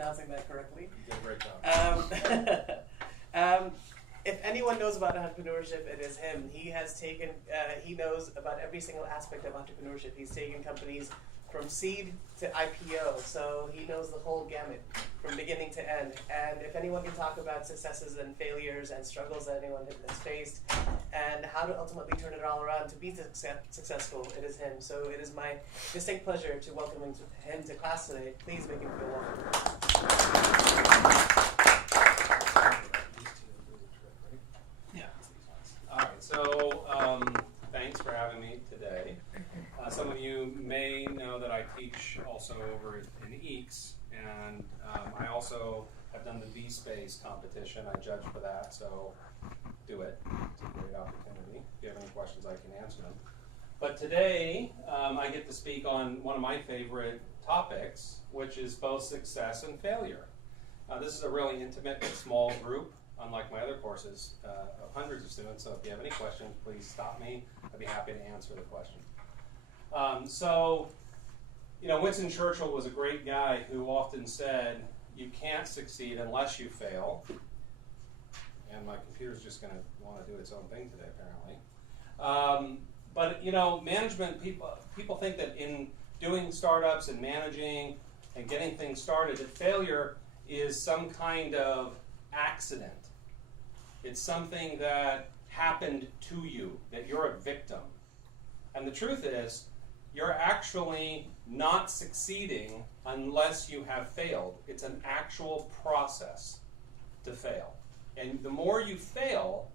pronouncing that correctly. You did a great job. If anyone knows about entrepreneurship, it is him. He knows about every single aspect of entrepreneurship. He's taken companies from seed to IPO, so he knows the whole gamut from beginning to end. And if anyone can talk about successes and failures and struggles that anyone has faced and how to ultimately turn it all around to be successful, it is him. So it is my distinct pleasure to welcome him to class today. Please make him feel welcome. All right, so thanks for having me today. Some of you may know that I teach also over in EECS, and I also have done the V-Space competition. I judge for that, so do it. It's a great opportunity. If you have any questions, I can answer them. But today, I get to speak on one of my favorite topics, which is both success and failure. This is a really intimate, small group, unlike my other courses, of hundreds of students. So if you have any questions, please stop me. I'd be happy to answer the question. Winston Churchill was a great guy who often said, you can't succeed unless you fail. And my computer's just going to want to do its own thing today, apparently. But management, people think that in doing startups and managing and getting things started, that failure is some kind of accident. It's something that happened to you, that you're a victim. And the truth is, you're actually not succeeding unless you have failed. It's an actual process to fail. And the more you fail,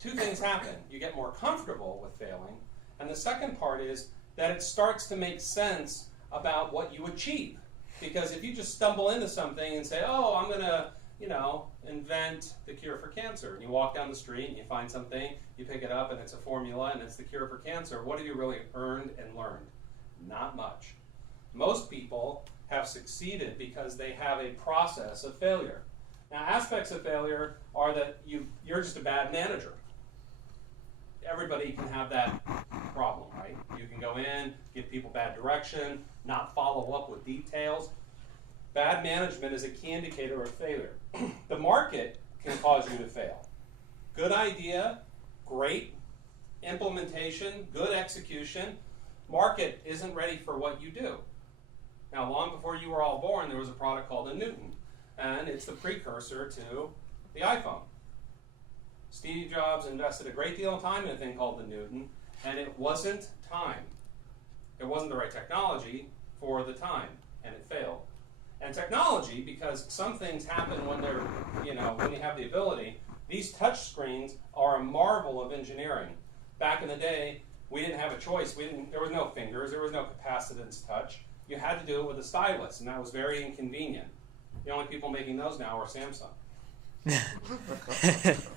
two things happen. You get more comfortable with failing, and the second part is that it starts to make sense about what you achieve. Because if you just stumble into something and say, oh, I'm going to invent the cure for cancer. And you walk down the street and you find something, you pick it up and it's a formula and it's the cure for cancer. What have you really earned and learned? Not much. Most people have succeeded because they have a process of failure. Now, aspects of failure are that you're just a bad manager. Everybody can have that problem, right? You can go in, give people bad direction, not follow up with details. Bad management is a key indicator of failure. The market can cause you to fail. Good idea, great implementation, good execution. Market isn't ready for what you do. Now, long before you were all born, there was a product called a Newton, and it's the precursor to the iPhone. Steve Jobs invested a great deal of time in a thing called the Newton, and it wasn't time. It wasn't the right technology for the time, and it failed. And technology, because some things happen when they're, when you have the ability, these touch screens are a marvel of engineering. Back in the day, we didn't have a choice. There was no fingers, there was no capacitance touch. You had to do it with a stylus, and that was very inconvenient. The only people making those now are Samsung.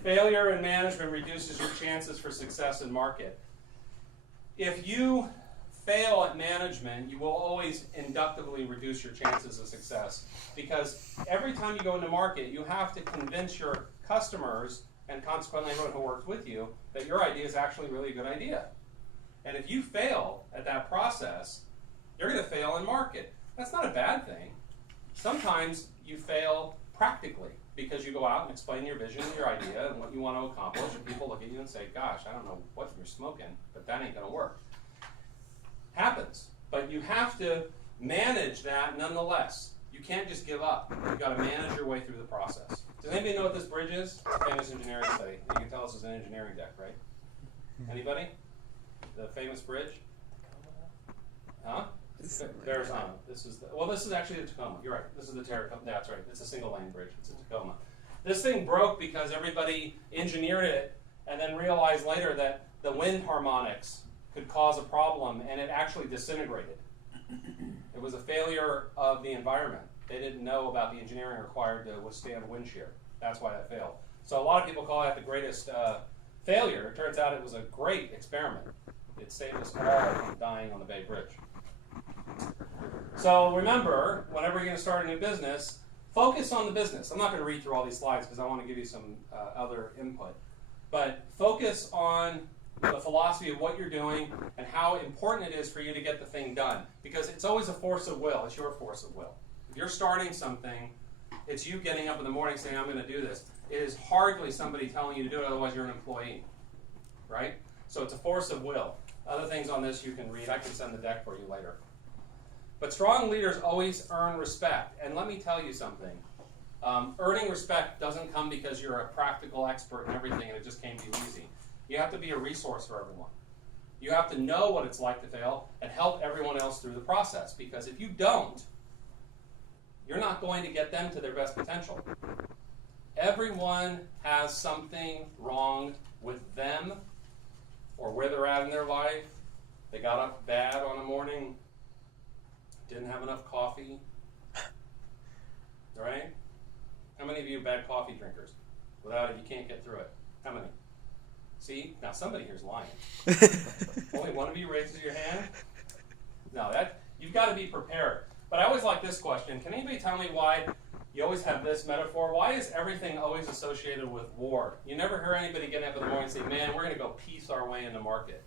Failure in management reduces your chances for success in market. If you fail at management, you will always inductively reduce your chances of success, because every time you go into market, you have to convince your customers, and consequently everyone who works with you, that your idea is actually really a good idea. And if you fail at that process, you're going to fail in market. That's not a bad thing. Sometimes you fail practically, because you go out and explain your vision, your idea, and what you want to accomplish, and people look at you and say, gosh, I don't know what you're smoking, but that ain't going to work. Happens, but you have to manage that nonetheless. You can't just give up. You've got to manage your way through the process. Does anybody know what this bridge is? It's a famous engineering study. You can tell this is an engineering deck, right? Anybody? The famous bridge? Huh? Verrazano. This is actually the Tacoma. You're right. This is the Tacoma. That's right. It's a single lane bridge. It's a Tacoma. This thing broke because everybody engineered it and then realized later that the wind harmonics could cause a problem, and it actually disintegrated. It was a failure of the environment. They didn't know about the engineering required to withstand wind shear. That's why that failed. So a lot of people call that the greatest failure. It turns out it was a great experiment. It saved us all from dying on the Bay Bridge. So remember, whenever you're going to start a new business, focus on the business. I'm not going to read through all these slides because I want to give you some other input. But focus on the philosophy of what you're doing and how important it is for you to get the thing done. Because it's always a force of will. It's your force of will. If you're starting something, it's you getting up in the morning saying, I'm going to do this. It is hardly somebody telling you to do it, otherwise you're an employee, right? So it's a force of will. Other things on this you can read. I can send the deck for you later. But strong leaders always earn respect. And let me tell you something. Earning respect doesn't come because you're a practical expert in everything and it just came to you easy. You have to be a resource for everyone. You have to know what it's like to fail and help everyone else through the process. Because if you don't, you're not going to get them to their best potential. Everyone has something wrong with them or where they're at in their life. They got up bad on a morning, didn't have enough coffee, right? How many of you are bad coffee drinkers? Without it, you can't get through it. How many? See? Now somebody here's lying. Only one of you raises your hand? No, you've got to be prepared. But I always like this question. Can anybody tell me why you always have this metaphor? Why is everything always associated with war? You never hear anybody getting up in the morning and say, man, we're going to go piece our way into market.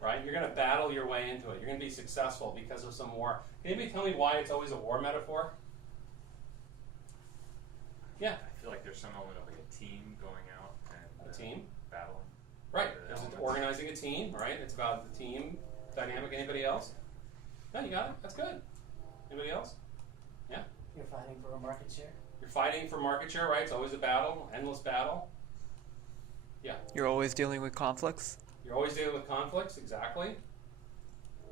Right? You're going to battle your way into it. You're going to be successful because of some war. Can anybody tell me why it's always a war metaphor? Yeah. I feel like there's some element of like a team going out and a team battling. Right. There's organizing a team, right? It's about the team dynamic. Anybody else? No, you got it. That's good. Anybody else? Yeah? You're fighting for a market share. You're fighting for market share, right? It's always a battle, endless battle. Yeah. You're always dealing with conflicts? You're always dealing with conflicts, exactly.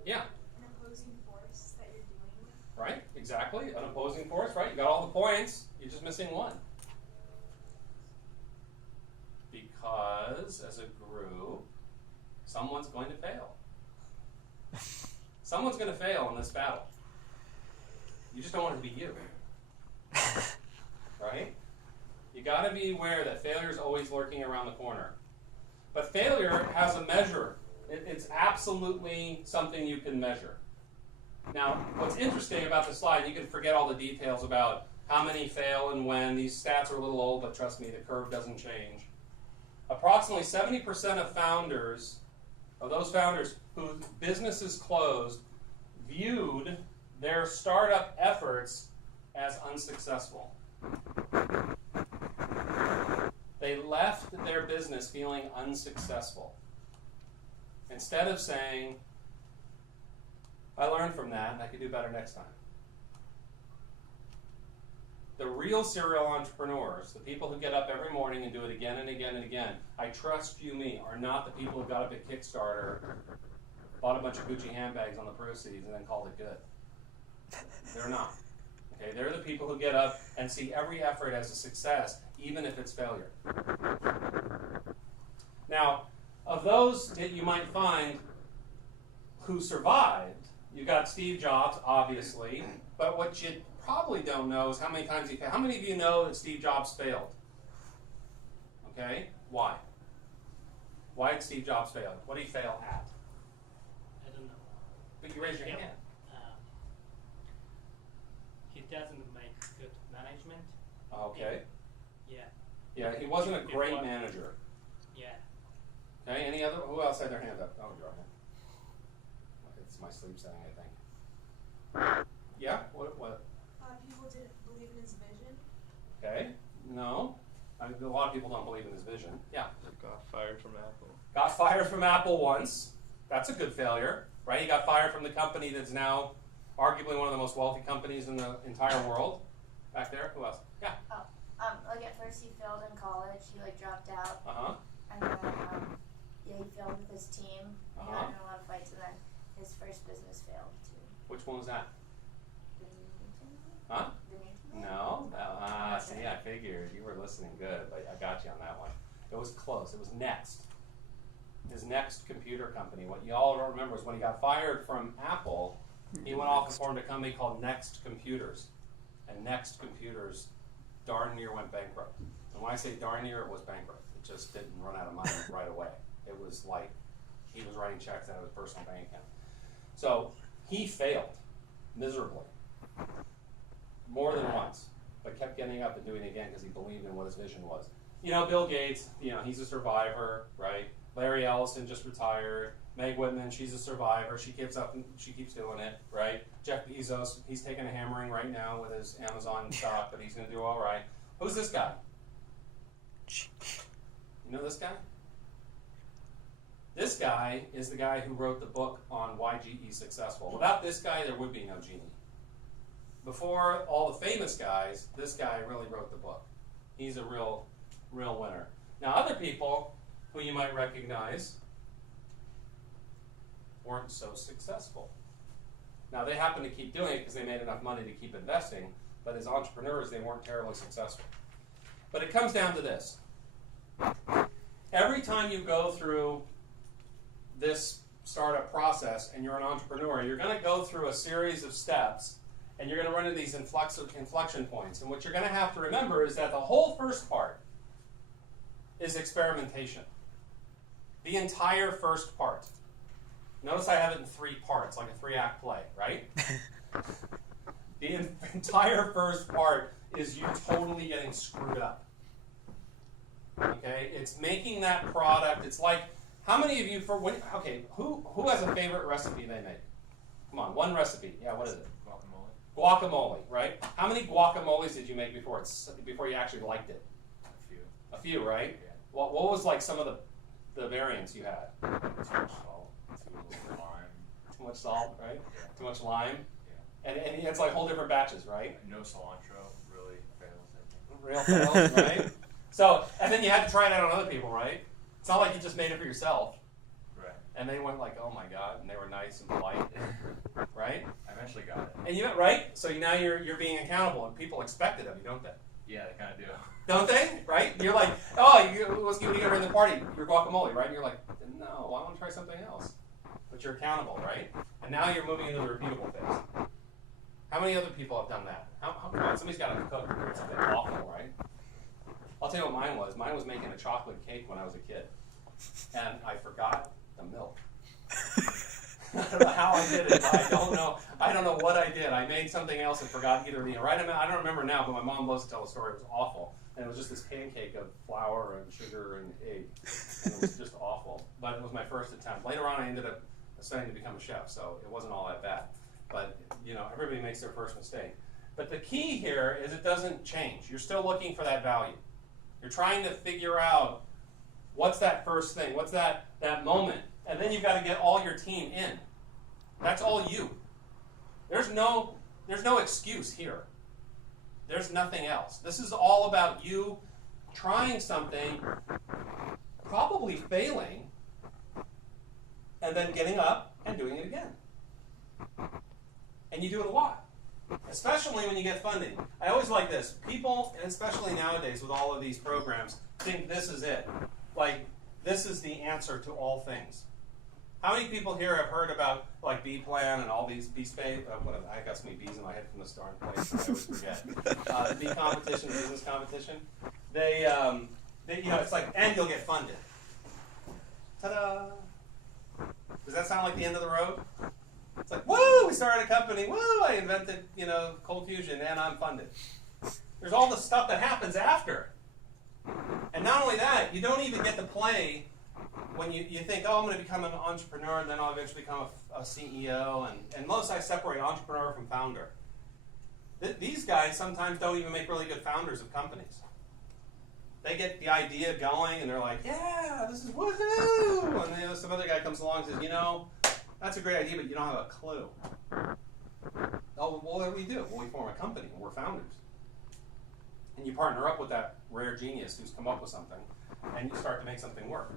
Yeah. An opposing force that you're dealing with. Right, exactly. An opposing force, right? You got all the points, you're just missing one. Because, as a group, someone's going to fail. Someone's going to fail in this battle. You just don't want it to be you. Right? You got to be aware that failure is always lurking around the corner. But failure has a measure. It's absolutely something you can measure. Now, what's interesting about this slide, you can forget all the details about how many fail and when. These stats are a little old, but trust me, the curve doesn't change. Approximately 70% of those founders whose businesses closed viewed their startup efforts as unsuccessful. They left their business feeling unsuccessful. Instead of saying, I learned from that and I could do better next time. The real serial entrepreneurs, the people who get up every morning and do it again and again and again, I trust you me, are not the people who got up at Kickstarter, bought a bunch of Gucci handbags on the proceeds, and then called it good. They're not. Okay, they're the people who get up and see every effort as a success, even if it's failure. Now, of those that you might find who survived, you got Steve Jobs, obviously, but what you probably don't know is how many times he failed. How many of you know that Steve Jobs failed? Okay, why? Why did Steve Jobs fail? What did he fail at? I don't know. But you raised your hand. He doesn't make good management. Okay. Yeah. Yeah, he wasn't a great manager. Yeah. Okay, any other? Who else had their hand up? Oh, Jordan. It's my sleep setting, I think. Yeah? What? People didn't believe in his vision. Okay. No. A lot of people don't believe in his vision. Yeah. Got fired from Apple. Got fired from Apple once. That's a good failure, right? He got fired from the company that's now arguably one of the most wealthy companies in the entire world. Back there. Who else? Yeah. Like at first he failed in college. He dropped out. And then he failed with his team. He got in a lot of fights, and then his first business failed too. Which one was that? The Newton? Huh? The Newton? No. See, I figured you were listening good, but I got you on that one. It was close. It was Next. His Next computer company. What you all don't remember is when he got fired from Apple, he went off and formed a company called Next Computers. And Next Computers darn near went bankrupt. And when I say darn near, it was bankrupt. It just didn't run out of money right away. It was like he was writing checks out of his personal bank account. So he failed miserably more than once, but kept getting up and doing it again because he believed in what his vision was. You know, Bill Gates, he's a survivor, right? Larry Ellison just retired. Meg Whitman, she's a survivor. She keeps up and she keeps doing it, right? Bezos, he's taking a hammering right now with his Amazon stock, but he's going to do all right. Who's this guy? You know this guy? This guy is the guy who wrote the book on why GE is successful. Without this guy, there would be no GE. Before all the famous guys, this guy really wrote the book. He's a real winner. Now, other people who you might recognize weren't so successful. Now, they happened to keep doing it because they made enough money to keep investing, but as entrepreneurs, they weren't terribly successful. But it comes down to this. Every time you go through this startup process and you're an entrepreneur, you're going to go through a series of steps and you're going to run into these inflection points. And what you're going to have to remember is that the whole first part is experimentation. The entire first part. Notice I have it in 3 parts, like a 3-act play, right? The entire first part is you totally getting screwed up. Okay? It's making that product. It's like, how many of you, who has a favorite recipe they make? Come on, one recipe. Yeah, what is it? Guacamole, right? How many guacamoles did you make before you actually liked it? A few, right? Yeah. What was like some of the variants you had? Too much salt, too lime. Too much salt, right? Yeah. Too much lime. Yeah. And it's like whole different batches, right? No cilantro really fails, I think. Real fails, right? So, and then you had to try it out on other people, right? It's not like you just made it for yourself. Right. And they went like, oh my God, and they were nice and polite, right? I eventually got it. And you right? So now you're being accountable, and people expect it of you, don't they? Yeah, they kind of do. Don't they? Right? You're like, oh, let's give it together in the party. Your guacamole, right? And you're like, no, I want to try something else. But you're accountable, right? And now you're moving into the repeatable phase. How many other people have done that? Come on, somebody's got to cook or do something awful, right? I'll tell you what mine was. Mine was making a chocolate cake when I was a kid. And I forgot the milk. I don't know how I did it, but I don't know what I did. I made something else and forgot either the right amount. I don't remember now, but my mom loves to tell the story. It was awful. And it was just this pancake of flour and sugar and egg. And it was just awful. But it was my first attempt. Later on, I ended up studying to become a chef, so it wasn't all that bad. But, everybody makes their first mistake. But the key here is it doesn't change. You're still looking for that value. You're trying to figure out what's that first thing, what's that moment. And then you've got to get all your team in. That's all you. There's no excuse here. There's nothing else. This is all about you trying something, probably failing, and then getting up and doing it again. And you do it a lot, especially when you get funding. I always like this. People, and especially nowadays with all of these programs, think this is it. Like, this is the answer to all things. How many people here have heard about like B Plan and all these B space? I got so many B's in my head from this darn place. I always forget. The B competition, the business competition. They it's like, and you'll get funded. Ta-da! Does that sound like the end of the road? It's like, woo! We started a company. Woo! I invented cold fusion, and I'm funded. There's all the stuff that happens after. And not only that, you don't even get to play when you think, oh, I'm going to become an entrepreneur, and then I'll eventually become a CEO. And most I separate entrepreneur from founder. These guys sometimes don't even make really good founders of companies. They get the idea going, and they're like, yeah, this is woohoo! And then some other guy comes along and says, that's a great idea, but you don't have a clue. Oh, well, what do we do? Well, we form a company, and we're founders. And you partner up with that rare genius who's come up with something, and you start to make something work.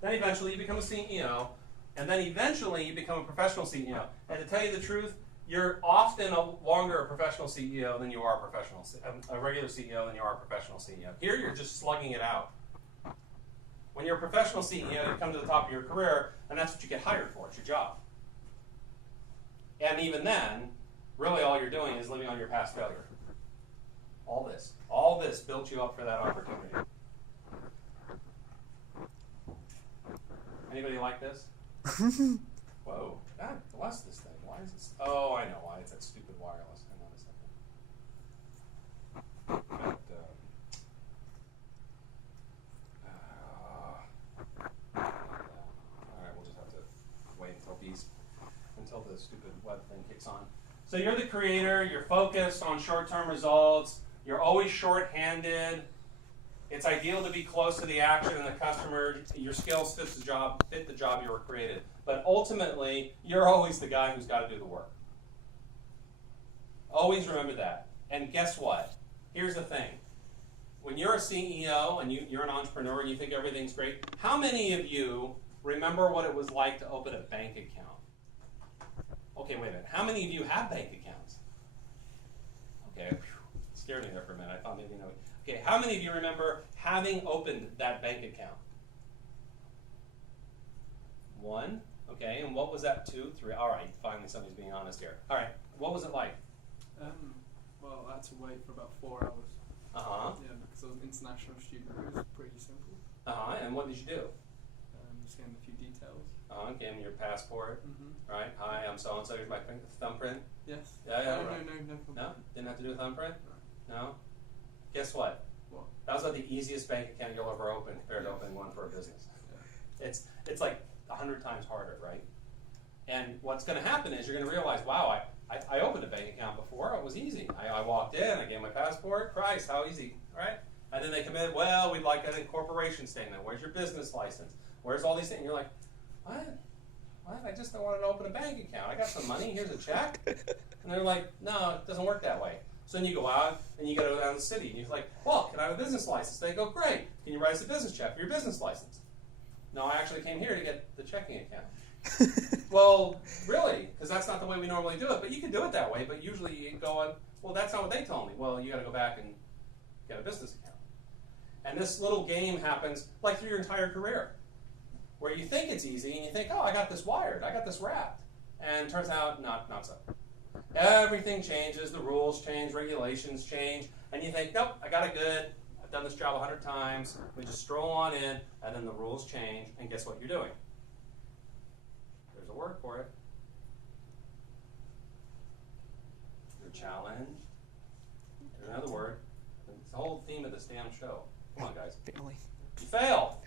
Then eventually you become a CEO, and then eventually you become a professional CEO. And to tell you the truth, you're often longer a professional CEO than you are a regular CEO than you are a professional CEO. Here you're just slugging it out. When you're a professional CEO, you come to the top of your career, and that's what you get hired for. It's your job. And even then, really all you're doing is living on your past failure. All this built you up for that opportunity. Anybody like this? Whoa, God bless this thing. Why is this? Oh, I know why. It's that stupid wireless. Hang on a second. All right, we'll just have to wait until the stupid web thing kicks on. So you're the creator, you're focused on short-term results, you're always short-handed. It's ideal to be close to the action and the customer. Your skills fit the job you were created. But ultimately, you're always the guy who's got to do the work. Always remember that. And guess what? Here's the thing. When you're a CEO and you're an entrepreneur and you think everything's great, how many of you remember what it was like to open a bank account? Okay, wait a minute. How many of you have bank accounts? Okay, scared me there for a minute. I thought maybe no. Okay, how many of you remember having opened that bank account? One. Okay, and what was that? Two, three. All right, finally somebody's being honest here. All right, what was it like? Well, I had to wait for about 4 hours. Uh-huh. Yeah, because I was an international student. It was pretty simple. Uh-huh, and what did you do? Just gave them a few details. Uh-huh, gave them your passport. Mm-hmm. Right, hi, I'm so-and-so, here's my thumbprint. Yes. Yeah, No, right. no problem. No? Didn't have to do a thumbprint? No? Guess what? What? That was about the easiest bank account you'll ever open compared to opening one for a business. Yeah. It's like 100 times harder, right? And what's going to happen is you're going to realize, wow, I opened a bank account before. It was easy. I walked in, I gave my passport. Christ, how easy, right? And then they come in, well, we'd like an incorporation statement. Where's your business license? Where's all these things? And you're like, what? What? I just wanted to open a bank account. I got some money. Here's a check. And they're like, no, it doesn't work that way. So then you go out and you go down the city. And you're like, well, can I have a business license? They go, great. Can you write us a business check for your business license? No, I actually came here to get the checking account. Well, really, because that's not the way we normally do it. But you can do it that way. But usually you go on, well, that's not what they told me. Well, you got to go back and get a business account. And this little game happens like through your entire career, where you think it's easy and you think, oh, I got this wired, I got this wrapped. And it turns out, not so. Everything changes, the rules change, regulations change, and you think, nope, I got it good. I've done this job 100 times. We just stroll on in, and then the rules change, and guess what you're doing? There's a word for it. You're challenged. There's another word. It's the whole theme of this damn show. Come on, guys. Failing. You fail.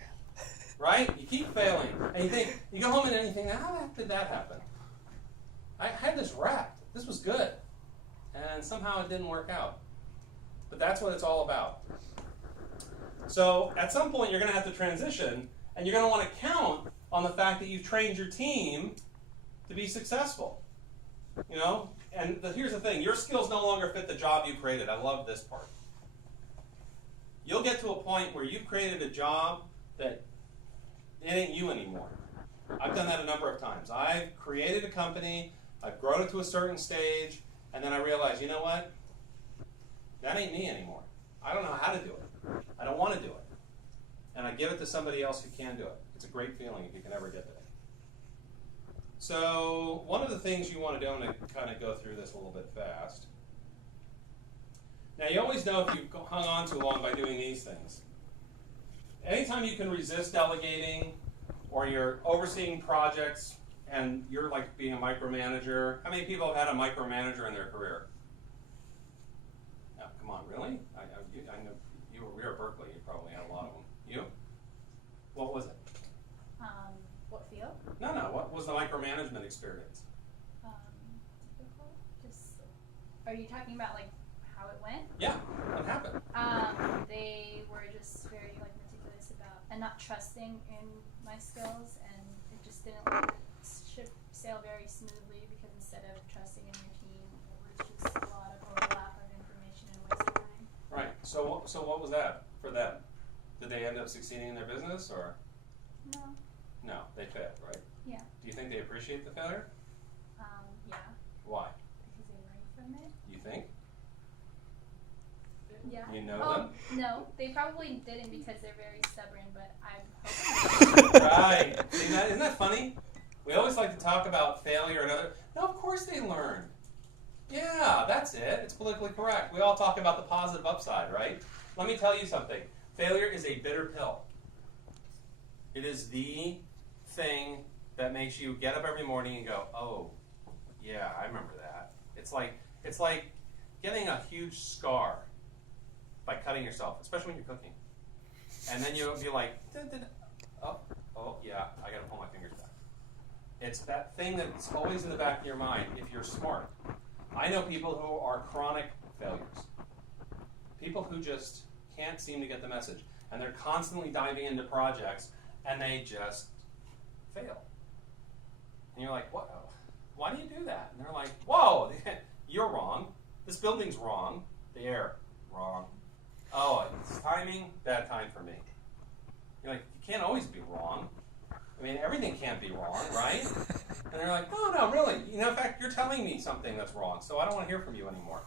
Right? You keep failing. And you think, you go home and then you think, how did that happen? I had this wrapped. This was good. And somehow it didn't work out. But that's what it's all about. So at some point you're going to have to transition, and you're going to want to count on the fact that you've trained your team to be successful. You know? And here's the thing. Your skills no longer fit the job you created. I love this part. You'll get to a point where you've created a job that it ain't you anymore. I've done that a number of times. I've created a company, I've grown it to a certain stage, and then I realized, you know what? That ain't me anymore. I don't know how to do it. I don't want to do it. And I give it to somebody else who can do it. It's a great feeling if you can ever get there. So one of the things you want to do, I'm going to kind of go through this a little bit fast. Now you always know if you've hung on too long by doing these things. Anytime you can resist delegating, or you're overseeing projects and you're like being a micromanager. How many people have had a micromanager in their career? No, come on, really? I know you were at Berkeley. You probably had a lot of them. You? What was it? What field? No. What was the micromanagement experience? Just, are you talking about like how it went? Yeah, what happened? They were just very like meticulous about and not trusting in my skills, and it just didn't let the ship sail very smoothly because instead of trusting in your team, it was just a lot of overlap of information and waste of time. Right. So what was that for them? Did they end up succeeding in their business, or? No. No, they failed, right? Yeah. Do you think they appreciate the failure? Yeah. Why? Because they learned from it. You think? Yeah. You know them? No, they probably didn't because they're very stubborn, but I hope. Right. See that? Isn't that funny? We always like to talk about failure and other. No, of course they learned. Yeah, that's it. It's politically correct. We all talk about the positive upside, right? Let me tell you something. Failure is a bitter pill. It is the thing that makes you get up every morning and go, oh, yeah, I remember that. It's like getting a huge scar by cutting yourself, especially when you're cooking. And then you'll be like, oh, yeah, I got to pull my fingers back. It's that thing that's always in the back of your mind if you're smart. I know people who are chronic failures. People who just can't seem to get the message. And they're constantly diving into projects and they just fail. And you're like, what? Why do you do that? And they're like, whoa, you're wrong. This building's wrong. The air, wrong. Oh, it's timing, bad time for me. You're like, you can't always be wrong. I mean, everything can't be wrong, right? And they're like, no, really. You know, in fact, you're telling me something that's wrong, so I don't want to hear from you anymore.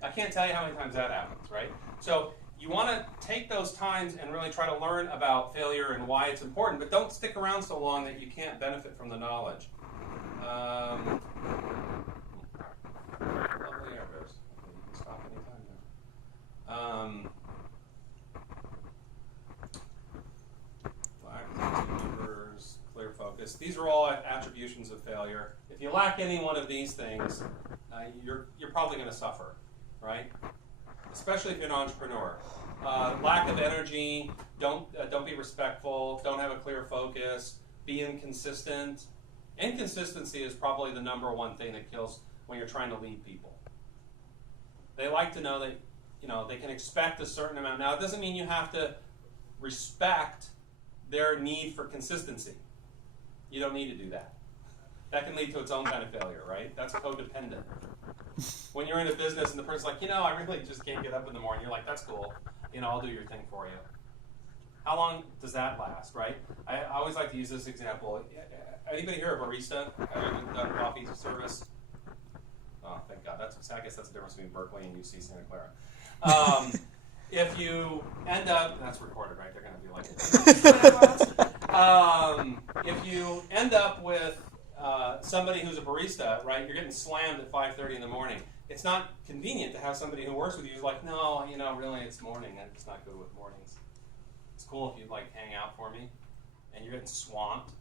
I can't tell you how many times that happens, right? So you want to take those times and really try to learn about failure and why it's important, but don't stick around so long that you can't benefit from the knowledge. Lovely air bears. You can stop anytime now. Numbers, clear focus. These are all attributions of failure. If you lack any one of these things, you're probably going to suffer, right? Especially if you're an entrepreneur. Lack of energy. Don't be respectful. Don't have a clear focus. Be inconsistent. Inconsistency is probably the number one thing that kills when you're trying to lead people. They like to know that they can expect a certain amount. Now, it doesn't mean you have to respect their need for consistency. You don't need to do that. That can lead to its own kind of failure, right? That's codependent. When you're in a business and the person's like, I really just can't get up in the morning. You're like, that's cool. I'll do your thing for you. How long does that last, right? I always like to use this example. Anybody here a barista? Ever done coffee service? Oh, thank God. I guess that's the difference between Berkeley and UC Santa Clara. If you end up, that's recorded, right? They're going to be like, if you end up with somebody who's a barista, right? You're getting slammed at 5:30 in the morning. It's not convenient to have somebody who works with you who's like, no, really, it's morning. I'm just not good with mornings. It's cool if you hang out for me, and you're getting swamped.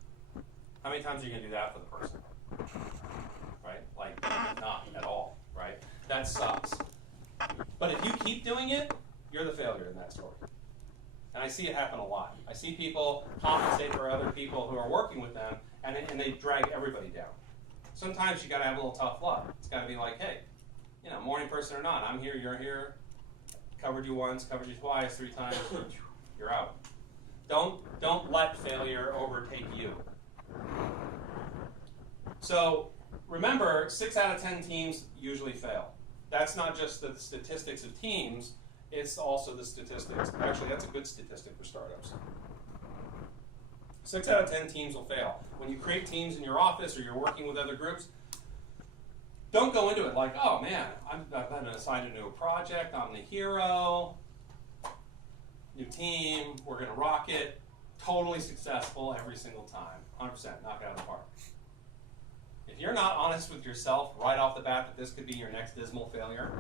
How many times are you going to do that for the person? Right? Not at all, right? That sucks. But if you keep doing it, you're the failure in that story. And I see it happen a lot. I see people compensate for other people who are working with them, and they drag everybody down. Sometimes you got to have a little tough love. It's got to be like, hey, morning person or not, I'm here, you're here. Covered you once, covered you twice, 3 times, you're out. Don't let failure overtake you. So remember, 6 out of 10 teams usually fail. That's not just the statistics of teams, it's also the statistics. Actually, that's a good statistic for startups. 6 out of 10 teams will fail. When you create teams in your office or you're working with other groups, don't go into it like, oh man, I've been assigned a new project, I'm the hero, new team, we're going to rock it, totally successful every single time, 100%, knock it out of the park. If you're not honest with yourself right off the bat that this could be your next dismal failure,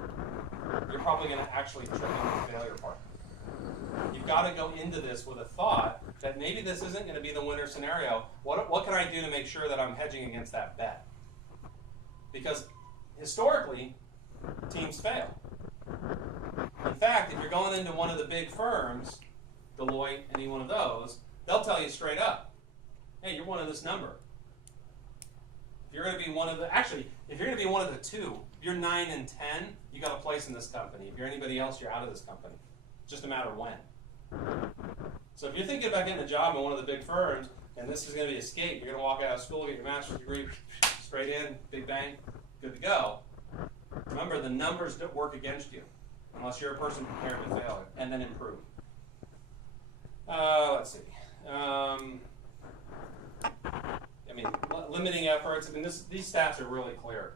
you're probably going to actually trip into the failure part. You've got to go into this with a thought that maybe this isn't going to be the winner scenario. What can I do to make sure that I'm hedging against that bet? Because historically, teams fail. In fact, if you're going into one of the big firms, Deloitte, any one of those, they'll tell you straight up, hey, you're one of this number. If you're going to be one of the, if you're going to be one of the 2, if you're 9 and 10, you got a place in this company. If you're anybody else, you're out of this company. It's just a matter of when. So if you're thinking about getting a job in one of the big firms, and this is going to be a skate, you're going to walk out of school, get your master's degree, straight in, big bang, good to go. Remember, the numbers don't work against you, unless you're a person prepared to fail and then improve. Let's see. Limiting efforts. These stats are really clear.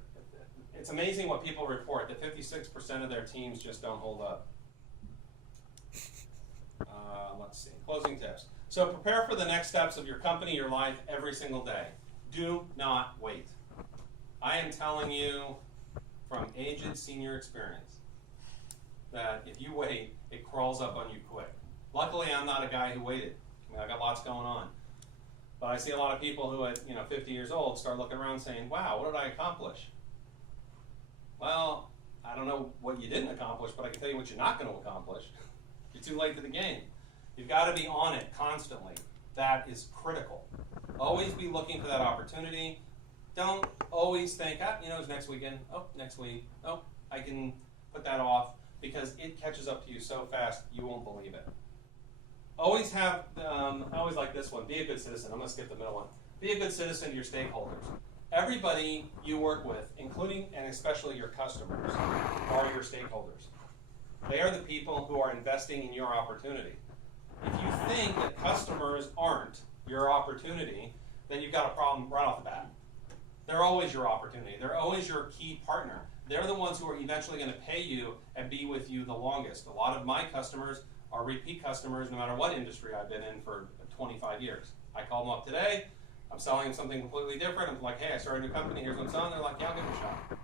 It's amazing what people report, that 56% of their teams just don't hold up. Let's see. Closing tips. So prepare for the next steps of your company, your life, every single day. Do not wait. I am telling you from aged senior experience that if you wait, it crawls up on you quick. Luckily, I'm not a guy who waited. I got lots going on. But I see a lot of people who at 50 years old start looking around saying, wow, what did I accomplish? Well, I don't know what you didn't accomplish, but I can tell you what you're not going to accomplish. You're too late to the game. You've got to be on it constantly. That is critical. Always be looking for that opportunity. Don't always think, it's next weekend. Oh, next week. Oh, I can put that off, because it catches up to you so fast you won't believe it. Always have, I always like this one, be a good citizen. I'm going to skip the middle one. Be a good citizen to your stakeholders. Everybody you work with, including and especially your customers, are your stakeholders. They are the people who are investing in your opportunity. If you think that customers aren't your opportunity, then you've got a problem right off the bat. They're always your opportunity. They're always your key partner. They're the ones who are eventually going to pay you and be with you the longest. A lot of my customers are repeat customers no matter what industry I've been in for 25 years. I call them up today. I'm selling them something completely different. I'm like, hey, I started a new company. Here's what I'm selling. They're like, yeah, I'll give it a shot.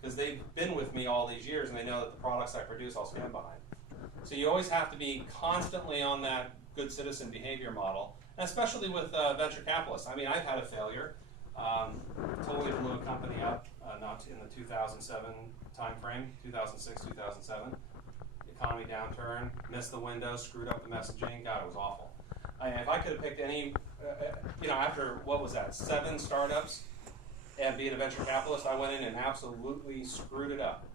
Because they've been with me all these years and they know that the products I produce I'll stand behind. So you always have to be constantly on that good citizen behavior model, and especially with venture capitalists. I mean, I've had a failure. Totally blew a company up, not in the 2007 time frame, 2006, 2007. Economy downturn, missed the window, screwed up the messaging. God, it was awful. If I could have picked any, after, 7 startups and being a venture capitalist, I went in and absolutely screwed it up.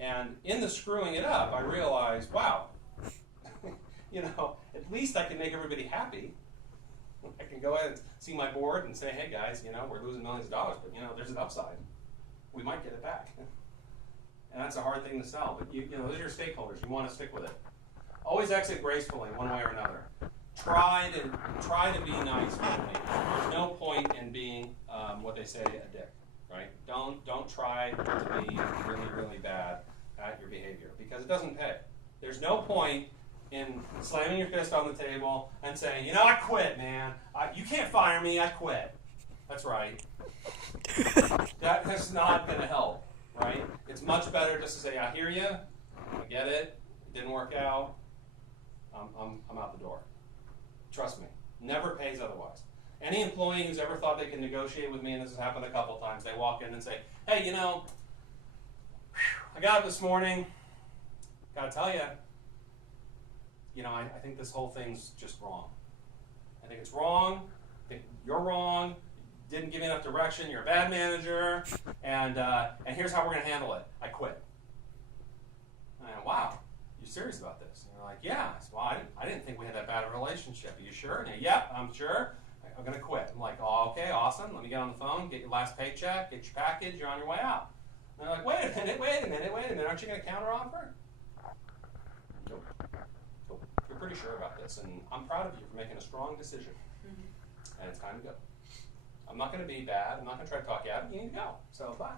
And in the screwing it up, I realized, wow, at least I can make everybody happy. I can go ahead and see my board and say, hey guys, we're losing millions of dollars, but there's an upside. We might get it back. And that's a hard thing to sell, but those are your stakeholders. You want to stick with it. Always exit gracefully, one way or another. Try to be nice with me. There's no point in being what they say, a dick, right? Don't try to be really, really bad at your behavior, because it doesn't pay. There's no point in slamming your fist on the table and saying, I quit, man. You can't fire me, I quit. That's right. That's not going to help, right? It's much better just to say, I hear you, I get it, it didn't work out, I'm out the door. Trust me, never pays otherwise. Any employee who's ever thought they can negotiate with me, and this has happened a couple times, they walk in and say, hey, I got up this morning, gotta tell you, I think this whole thing's just wrong. I think it's wrong, I think you're wrong, didn't give me enough direction, you're a bad manager, and here's how we're gonna handle it. I quit. And wow, you serious about this? And they're like, yeah. I said, well, I didn't think we had that bad a relationship. Are you sure? And they're, yeah, I'm sure. I'm going to quit. I'm like, oh, okay, awesome. Let me get on the phone, get your last paycheck, get your package, you're on your way out. And they're like, wait a minute. Aren't you going to counteroffer? Nope. You're pretty sure about this, and I'm proud of you for making a strong decision. And it's time to go. I'm not going to be bad. I'm not going to try to talk you out. You need to go. So bye.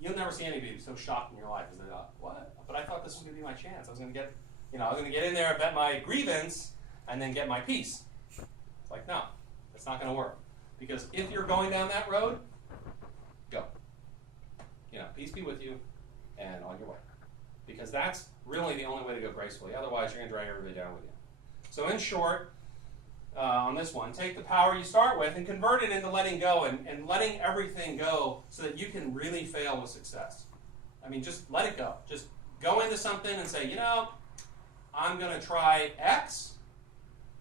You'll never see anybody so shocked in your life as they thought, what? But I thought this was going to be my chance. I was going to get, in there, vet my grievance, and then get my peace. It's like, no, that's not going to work. Because if you're going down that road, go. Peace be with you, and on your way. Because that's really the only way to go gracefully. Otherwise, you're going to drag everybody down with you. So in short, on this one, take the power you start with and convert it into letting go and letting everything go so that you can really fail with success. I mean, just let it go. Just go into something and say, I'm going to try X,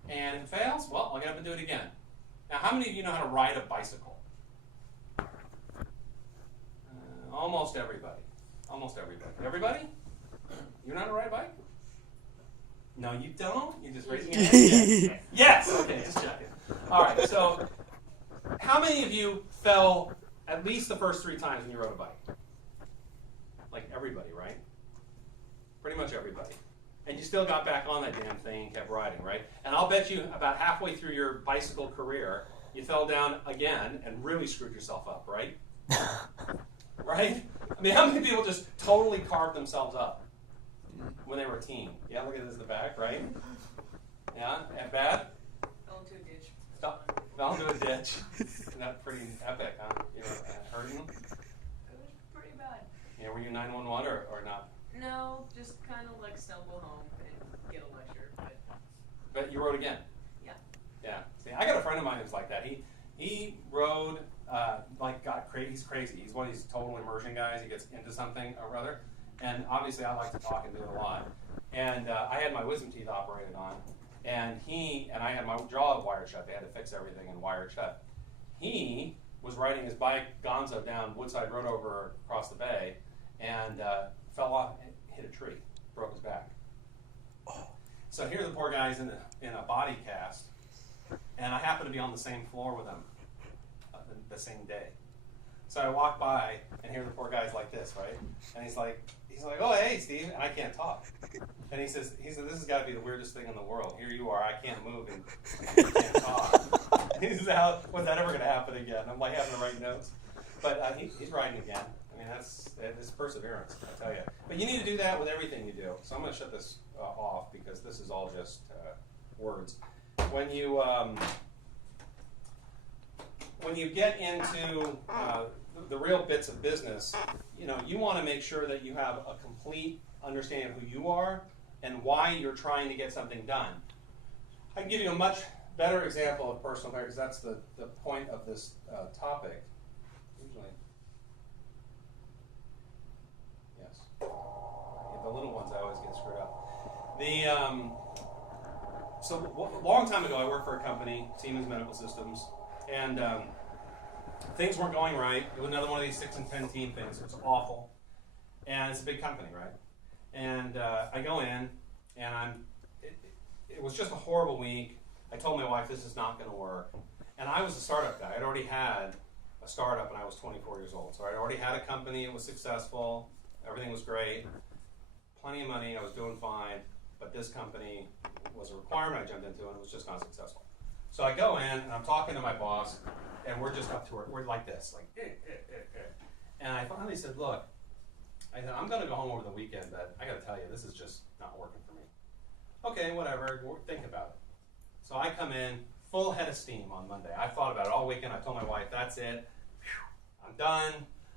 and if it fails, well, I'll get up and do it again. Now, how many of you know how to ride a bicycle? Almost everybody. Almost everybody. Everybody? You know how to ride a bike? No, you don't? You're just raising your hand? Yes! Okay, just checking. All right, so how many of you fell at least the first 3 times when you rode a bike? Like everybody, right? Pretty much everybody. And you still got back on that damn thing and kept riding, right? And I'll bet you about halfway through your bicycle career, you fell down again and really screwed yourself up, right? Right? I mean, how many people just totally carved themselves up when they were a teen? Yeah, look at this in the back, right? Yeah, and bad? Fell into a ditch. Fell into a ditch. Isn't that pretty epic, huh? Hurting them? It was pretty bad. Yeah, were you 911 or not? No, just kind of like stumble home and get a lecture. But you rode again? Yeah. Yeah. See, I got a friend of mine who's like that. He rode, he's crazy. He's one of these total immersion guys. He gets into something or other. And obviously I like to talk and do it a lot. And I had my wisdom teeth operated on. And I had my jaw wired shut. They had to fix everything and wire it shut. He was riding his bike, Gonzo, down Woodside Road over across the bay, and fell off and hit a tree, broke his back. So here the poor guy's in a body cast, and I happened to be on the same floor with him the same day. So I walk by, and here the poor guy's like this, right? And he's like, oh, hey, Steve, and I can't talk. And he said, this has got to be the weirdest thing in the world. Here you are, I can't move, and I can't talk. He says, when's that ever going to happen again? I'm like having to write notes. But he's riding again. I mean, that's perseverance, I tell you. But you need to do that with everything you do. So I'm going to shut this off because this is all just words. When you get into the real bits of business, you want to make sure that you have a complete understanding of who you are and why you're trying to get something done. I can give you a much better example of personal because that's the point of this topic. Usually, yes. The little ones I always get screwed up. So a long time ago, I worked for a company, Siemens Medical Systems, and things weren't going right. It was another one of these 6 and 10 team things. It was awful, and it's a big company, right? And I go in, and it was just a horrible week. I told my wife this is not going to work, and I was a startup guy. I'd already had a startup when I was 24 years old, so I'd already had a company. It was successful. Everything was great. Plenty of money. I was doing fine, but this company was a requirement I jumped into, and it was just not successful. So I go in, and I'm talking to my boss, and we're just up to it. We're like this, like, And I finally said, look, I'm going to go home over the weekend, but I got to tell you, this is just not working for me. Okay, whatever, think about it. So I come in, full head of steam on Monday. I thought about it all weekend. I told my wife, that's it. I'm done.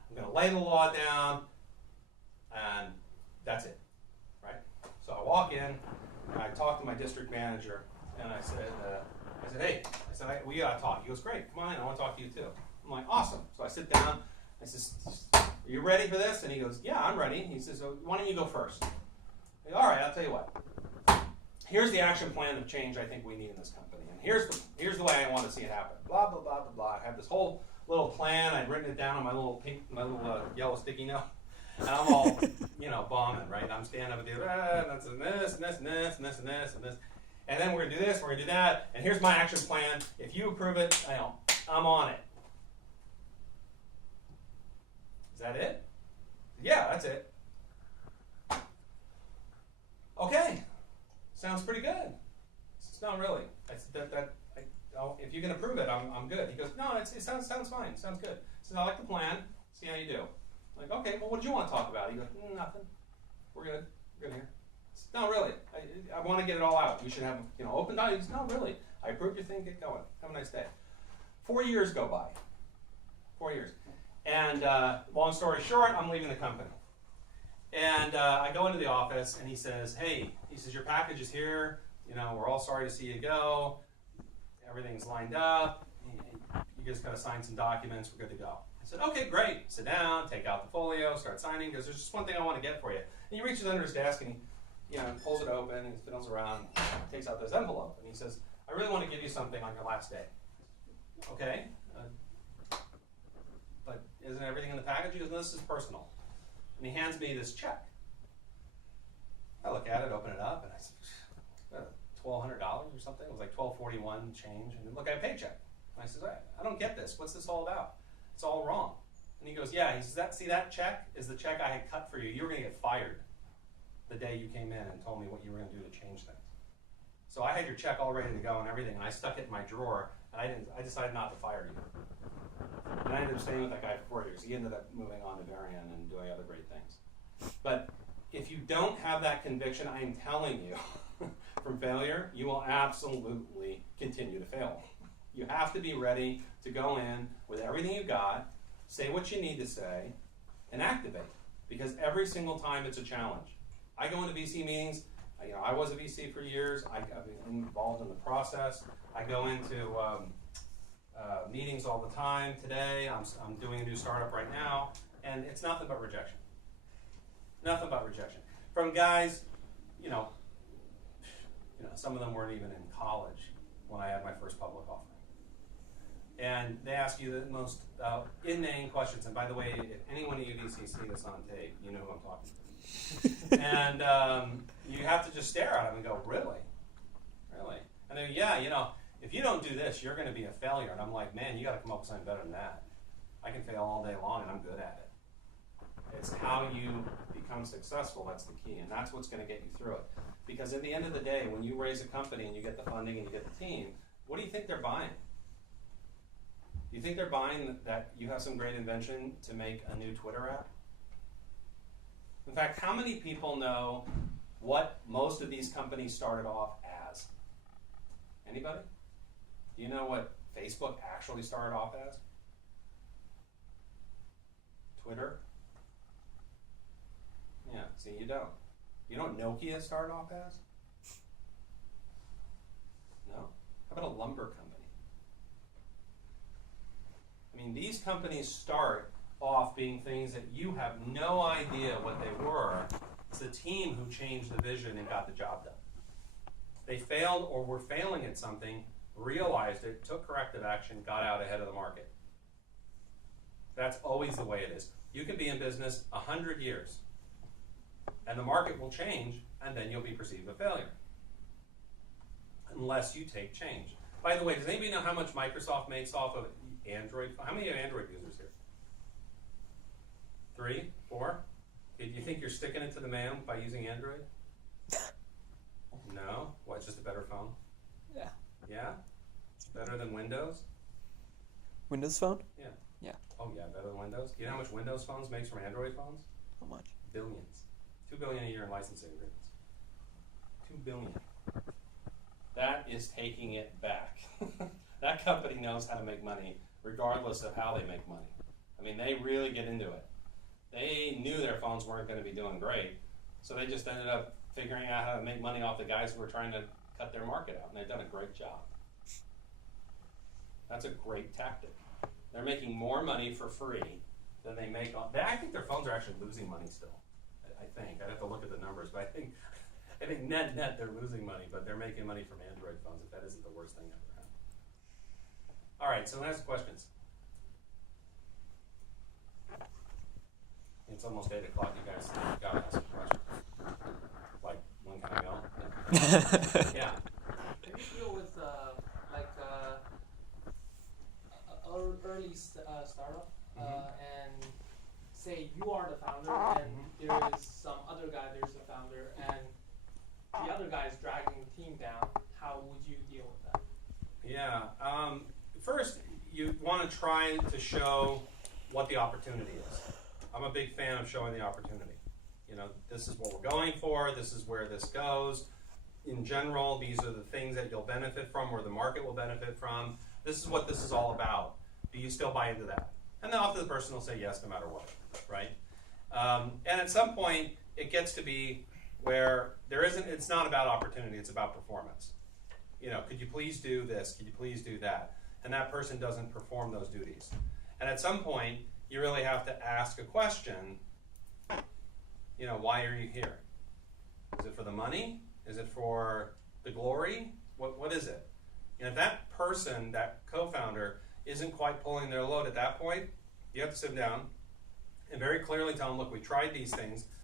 I'm going to lay the law down, and that's it, right? So I walk in, and I talk to my district manager, and I said, hey, we got to talk. He goes, great, come on in, I want to talk to you too. I'm like, awesome. So I sit down, I says, are you ready for this? And he goes, yeah, I'm ready. He says, so why don't you go first? I go, all right, I'll tell you what. Here's the action plan of change I think we need in this company. And here's the way I want to see it happen. Blah, blah, blah, blah, blah. I have this whole little plan. I'd written it down on my little yellow sticky note. And I'm all, bombing, right? I'm standing up at the other, that's and this, and this, and this, and this, and this, and this. And then we're going to do this, we're going to do that. And here's my action plan. If you approve it, I'm on it. Is that it? Yeah, that's it. Okay. Sounds pretty good. It's not really. If you can approve it, I'm good. He goes, no, it sounds fine. Sounds good. So I like the plan. See how you do. I'm like, okay, well, what do you want to talk about? He goes, nothing. We're good. We're good here. No, really. I want to get it all out. We should have open dialogue. He goes, no, really. I approved your thing. Get going. Have a nice day. 4 years go by. 4 years. And long story short, I'm leaving the company. And I go into the office, and he says, hey, your package is here. We're all sorry to see you go. Everything's lined up. You just got to sign some documents. We're good to go. I said, okay, great. Sit down, take out the folio, start signing, because there's just one thing I want to get for you. And he reaches under his desk, and he pulls it open, and he fiddles around, takes out this envelope, and he says, I really want to give you something on your last day. Okay. But isn't everything in the package? He goes, no, this is personal. And he hands me this check. I look at it, open it up, and I said, $1,200 or something? It was like $1,241 change. And look, I have a paycheck. And I said, I don't get this. What's this all about? It's all wrong. And he goes, yeah. He says, see that check is the check I had cut for you. You were going to get fired the day you came in and told me what you were going to do to change things. So I had your check all ready to go and everything, and I stuck it in my drawer, and I decided not to fire you. And I ended up staying with that guy for 4 years. He ended up moving on to Varian and doing other great things. But if you don't have that conviction, I am telling you, from failure, you will absolutely continue to fail. You have to be ready to go in with everything you got, say what you need to say, and activate. Because every single time it's a challenge. I go into VC meetings. I was a VC for years. I've been involved in the process. I go into meetings all the time. Today, I'm doing a new startup right now, and it's nothing but rejection. Nothing but rejection. From guys, some of them weren't even in college when I had my first public offering. And they ask you the most inane questions. And by the way, if anyone at UDC see this on tape, you know who I'm talking to. And you have to just stare at them and go, really? Really? And they go, yeah, if you don't do this, you're going to be a failure. And I'm like, man, you got to come up with something better than that. I can fail all day long, and I'm good at it. It's how you become successful that's the key, and that's what's going to get you through it. Because at the end of the day, when you raise a company and you get the funding and you get the team, what do you think they're buying? Do you think they're buying that you have some great invention to make a new Twitter app? In fact, how many people know what most of these companies started off as? Anybody? Do you know what Facebook actually started off as? Twitter? Yeah, see, you don't. You know what Nokia started off as? No? How about a lumber company? I mean, these companies start off being things that you have no idea what they were. It's the team who changed the vision and got the job done. They failed or were failing at something, realized it, took corrective action, got out ahead of the market. That's always the way it is. You can be in business 100 years, and the market will change, and then you'll be perceived a failure. Unless you take change. By the way, does anybody know how much Microsoft makes off of Android? How many Android users here? 3? 4? Do you think you're sticking it to the man by using Android? No? What, it's just a better phone? Yeah. Yeah? Better than Windows? Windows Phone? Yeah. Yeah. Oh yeah, better than Windows? Do you know how much Windows phones makes from Android phones? How much? Billions. $2 billion a year in licensing agreements. $2 billion. That is taking it back. That company knows how to make money regardless of how they make money. I mean, they really get into it. They knew their phones weren't going to be doing great, so they just ended up figuring out how to make money off the guys who were trying to cut their market out, and they've done a great job. That's a great tactic. They're making more money for free than they make on. I think their phones are actually losing money still. I think I'd have to look at the numbers, but I think net they're losing money, but they're making money from Android phones. If that isn't the worst thing ever. Huh? All right, so let's ask questions. It's almost 8 o'clock. You guys gotta ask a question. Like, when can I go? Yeah. Do you deal with early startup and say you are the founder and there is some other guy, there's the founder, and the other guy is dragging the team down? How would you deal with that? Yeah. First, you want to try to show what the opportunity is. I'm a big fan of showing the opportunity. This is what we're going for. This is where this goes. In general, these are the things that you'll benefit from or the market will benefit from. This is what this is all about. Do you still buy into that? And then often the person will say yes no matter what, right? And at some point, it gets to be where it's not about opportunity, it's about performance. Could you please do this? Could you please do that? And that person doesn't perform those duties. And at some point, you really have to ask a question, why are you here? Is it for the money? Is it for the glory? What is it? And if that person, that co-founder, isn't quite pulling their load at that point, you have to sit them down and very clearly tell them, look, we tried these things.